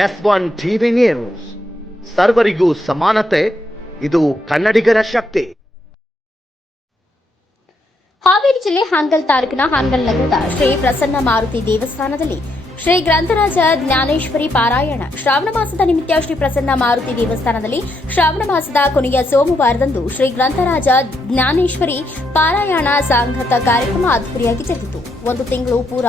S one TV news. ಸರ್ವರಿಗೂ ಸಮಾನತೆ, ಇದು ಕನ್ನಡಿಗರ ಶಕ್ತಿ. ಹಾವೇರಿ ಜಿಲ್ಲೆ ಹಾನಗಲ್ ತಾಲೂಕಿನ ಹಾನಗಲ್ ನಗರದ ಶ್ರೀ ಪ್ರಸನ್ನ ಮಾರುತಿ ದೇವಸ್ಥಾನದಲ್ಲಿ ಶ್ರೀ ಗ್ರಂಥರಾಜ ಜ್ಞಾನೇಶ್ವರಿ ಪಾರಾಯಣ ಶ್ರಾವಣ ಮಾಸದ ನಿಮಿತ್ತ ಶ್ರೀ ಪ್ರಸನ್ನ ಮಾರುತಿ ದೇವಸ್ಥಾನದಲ್ಲಿ ಶ್ರಾವಣ ಮಾಸದ ಕೊನೆಯ ಸೋಮವಾರದಂದು ಶ್ರೀ ಗ್ರಂಥರಾಜ ಜ್ಞಾನೇಶ್ವರಿ ಪಾರಾಯಣ ಸಾಂಘತ ಕಾರ್ಯಕ್ರಮ ಅದ್ದೂರಿಯಾಗಿ ಜರುಗಿತು. ಒಂದು ತಿಂಗಳು ಪೂರ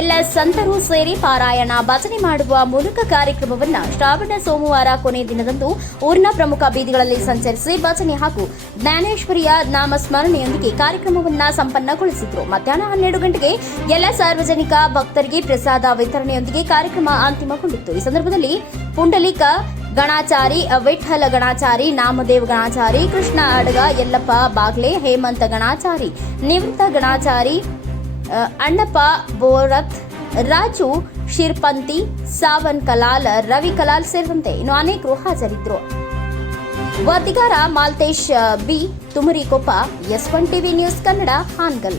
ಎಲ್ಲ ಸಂತರು ಸೇರಿ ಪಾರಾಯಣ, ಭಜನೆ ಮಾಡುವ ಮೂಲಕ ಕಾರ್ಯಕ್ರಮವನ್ನು ಶ್ರಾವಣ ಸೋಮವಾರ ಕೊನೆ ದಿನದಂದು ಊರಿನ ಪ್ರಮುಖ ಬೀದಿಗಳಲ್ಲಿ ಸಂಚರಿಸಿ ಭಜನೆ ಹಾಗೂ ಜ್ಞಾನೇಶ್ವರಿಯ ನಾಮ ಸ್ಮರಣೆಯೊಂದಿಗೆ ಕಾರ್ಯಕ್ರಮವನ್ನ ಸಂಪನ್ನಗೊಳಿಸಿದ್ರು. ಮಧ್ಯಾಹ್ನ ಹನ್ನೆರಡು ಗಂಟೆಗೆ ಎಲ್ಲ ಸಾರ್ವಜನಿಕ ಭಕ್ತರಿಗೆ ಪ್ರಸಾದ ವಿತರಣೆಯೊಂದಿಗೆ ಕಾರ್ಯಕ್ರಮ ಅಂತಿಮಗೊಂಡಿತ್ತು. ಈ ಸಂದರ್ಭದಲ್ಲಿ ಪುಂಡಲಿಕ ಗಣಾಚಾರಿ ವಿಠಲ ಗಣಾಚಾರಿ, ನಾಮದೇವ್ ಗಣಾಚಾರಿ, ಕೃಷ್ಣ ಅಡಗ, ಯಲ್ಲಪ್ಪ ಬಾಗ್ಲೆ, ಹೇಮಂತ ಗಣಾಚಾರಿ, ನಿವೃತ್ತ ಗಣಾಚಾರಿ ಅಣ್ಣಪ್ಪ, ಬೋರತ್, ರಾಜು, ಶಿರ್ಪಂತಿ, ಸಾವನ್ ಕಲಾಲ್, ರವಿ ಕಲಾಲ್ ಸೇರಿದಂತೆ ಇನ್ನು ಅನೇಕರು ಹಾಜರಿದ್ದರು. ವರದಿಗಾರ Maltesh, B Tumarikoppa S one TV news Kannada, Hangal.